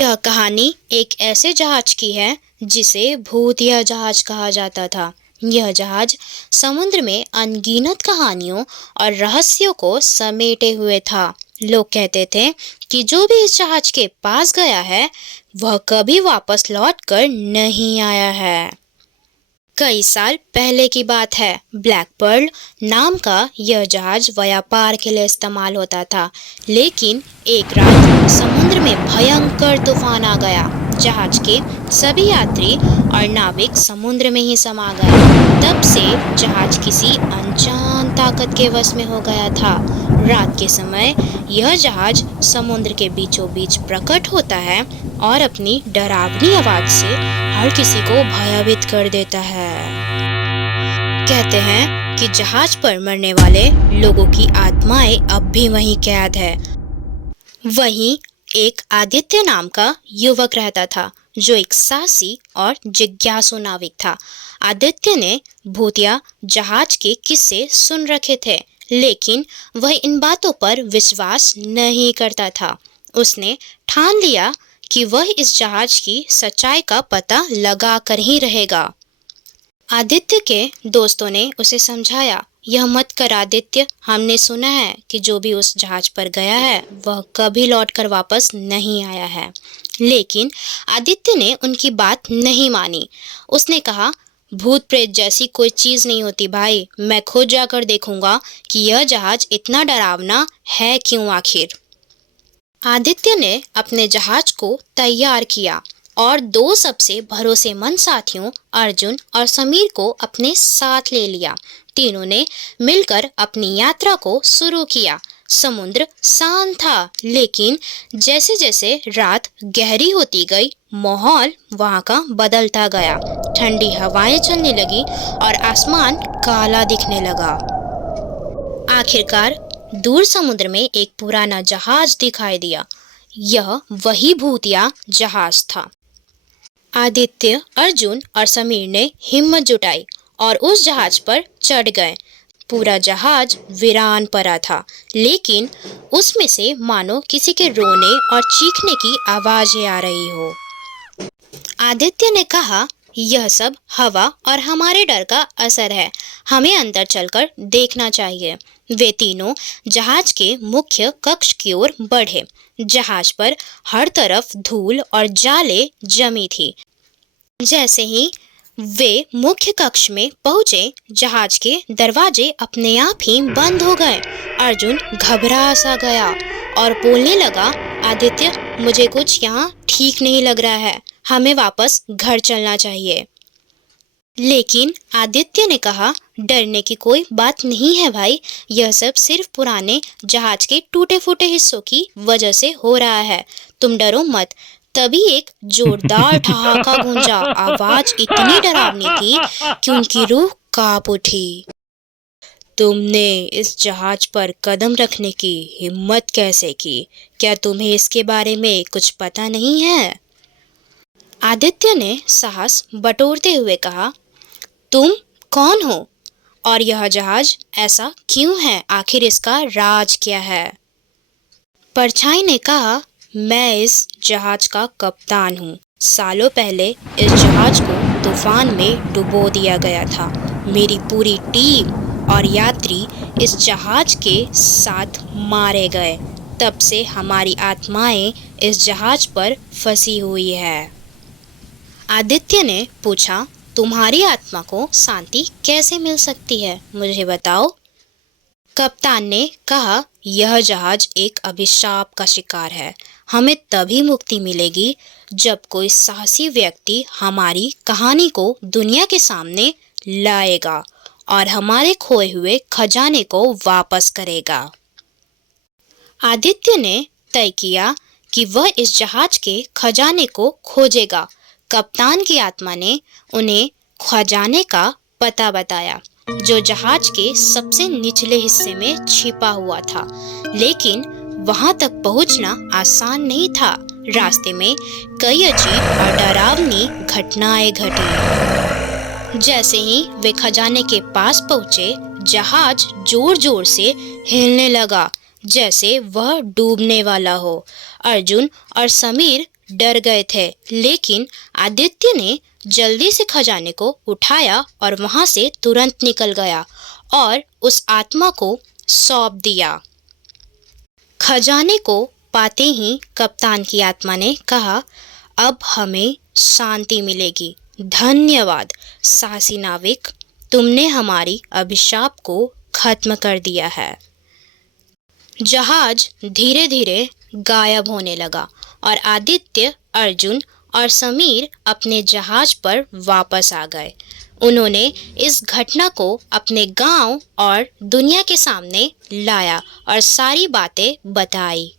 यह कहानी एक ऐसे जहाज की है जिसे भूतिया जहाज कहा जाता था। यह जहाज समुद्र में अनगिनत कहानियों और रहस्यों को समेटे हुए था। लोग कहते थे कि जो भी इस जहाज के पास गया है वह कभी वापस लौट कर नहीं आया है। कई साल पहले की बात है। ब्लैक पर्ल नाम का यह जहाज व्यापार के लिए इस्तेमाल होता था, लेकिन एक रात समुद्र में भयंकर तूफान आ गया। जहाज के सभी यात्री और नाविक समुद्र में ही समा गए। तब से जहाज किसी अनजान ताकत के वश में हो गया था। रात के समय यह जहाज समुद्र के बीचों बीच प्रकट होता है और अपनी डरावनी आवाज से हर किसी को भयभीत कर देता है। कहते हैं कि जहाज पर मरने वाले लोगों की आत्माएं अब भी वहीं कैद है। वहीं एक आदित्य नाम का युवक रहता था जो एक साहसी और जिज्ञासु नाविक था। आदित्य ने भूतिया जहाज के किस्से सुन रखे थे, लेकिन वह इन बातों पर विश्वास नहीं करता था। उसने ठान लिया कि वह इस जहाज की सच्चाई का पता लगा कर ही रहेगा। आदित्य के दोस्तों ने उसे समझाया, यह मत कर आदित्य, हमने सुना है कि जो भी उस जहाज पर गया है वह कभी लौटकर वापस नहीं आया है। लेकिन आदित्य ने उनकी बात नहीं मानी। उसने कहा, भूत प्रेत जैसी कोई चीज नहीं होती भाई, मैं खुद जाकर देखूंगा कि यह जहाज इतना डरावना है क्यों आखिर। आदित्य ने अपने जहाज को तैयार किया और दो सबसे भरोसेमंद साथियों अर्जुन और समीर को अपने साथ ले लिया। तीनों ने मिलकर अपनी यात्रा को शुरू किया। समुद्र शांत था, लेकिन जैसे जैसे रात गहरी होती गई माहौल वहां का बदलता गया। ठंडी हवाएं चलने लगी और आसमान काला दिखने लगा। आखिरकार दूर समुद्र में एक पुराना जहाज दिखाई दिया। यह वही भूतिया जहाज था। आदित्य, अर्जुन और समीर ने हिम्मत जुटाई और उस जहाज पर चढ़ गए। पूरा जहाज वीरान पड़ा था, लेकिन उसमें से मानो किसी के रोने और चीखने की आवाजें आ रही हो। आदित्य ने कहा, यह सब हवा और हमारे डर का असर है, हमें अंदर चलकर देखना चाहिए। वे तीनों जहाज के मुख्य कक्ष की ओर बढ़े। जहाज पर हर तरफ धूल और जाले जमी थी। जैसे ही वे मुख्य कक्ष में पहुंचे, जहाज के दरवाजे अपने आप ही बंद हो गए। अर्जुन घबरा सा गया और बोलने लगा, आदित्य, मुझे कुछ यहाँ ठीक नहीं लग रहा है, हमें वापस घर चलना चाहिए। लेकिन आदित्य ने कहा, डरने की कोई बात नहीं है भाई, यह सब सिर्फ पुराने जहाज के टूटे फूटे हिस्सों की वजह से हो रहा है, तुम डरो मत। तभी एक जोरदार ठहाका गूंजा। आवाज इतनी डरावनी थी कि उनकी रूह कांप उठी। तुमने इस जहाज पर कदम रखने की हिम्मत कैसे की? क्या तुम्हें इसके बारे में कुछ पता नहीं है? आदित्य ने साहस बटोरते हुए कहा, तुम कौन हो और यह जहाज ऐसा क्यों है? आखिर इसका राज क्या है? परछाई ने कहा, मैं इस जहाज का कप्तान हूँ। सालों पहले इस जहाज को तूफान में डुबो दिया गया था। मेरी पूरी टीम और यात्री इस जहाज के साथ मारे गए। तब से हमारी आत्माएं इस जहाज पर फंसी हुई है। आदित्य ने पूछा, तुम्हारी आत्मा को शांति कैसे मिल सकती है, मुझे बताओ। कप्तान ने कहा, यह जहाज एक अभिशाप का शिकार है। हमें तभी मुक्ति मिलेगी जब कोई साहसी व्यक्ति हमारी कहानी को दुनिया के सामने लाएगा और हमारे खोए हुए खजाने को वापस करेगा। आदित्य ने तय किया कि वह इस जहाज के खजाने को खोजेगा। कप्तान की आत्मा ने उन्हें खजाने का पता बताया, जो जहाज के सबसे निचले हिस्से में छिपा हुआ था। लेकिन वहां तक पहुंचना आसान नहीं था। रास्ते में कई अजीब और डरावनी घटनाएं घटी। जैसे ही वे खजाने के पास पहुंचे, जहाज जोर जोर से हिलने लगा जैसे वह डूबने वाला हो। अर्जुन और समीर डर गए थे, लेकिन आदित्य ने जल्दी से खजाने को उठाया और वहां से तुरंत निकल गया और उस आत्मा को सौंप दिया। खजाने को पाते ही कप्तान की आत्मा ने कहा, अब हमें शांति मिलेगी। धन्यवाद साहसी नाविक, तुमने हमारी अभिशाप को खत्म कर दिया है। जहाज धीरे धीरे गायब होने लगा और आदित्य, अर्जुन और समीर अपने जहाज पर वापस आ गए। उन्होंने इस घटना को अपने गांव और दुनिया के सामने लाया और सारी बातें बताई।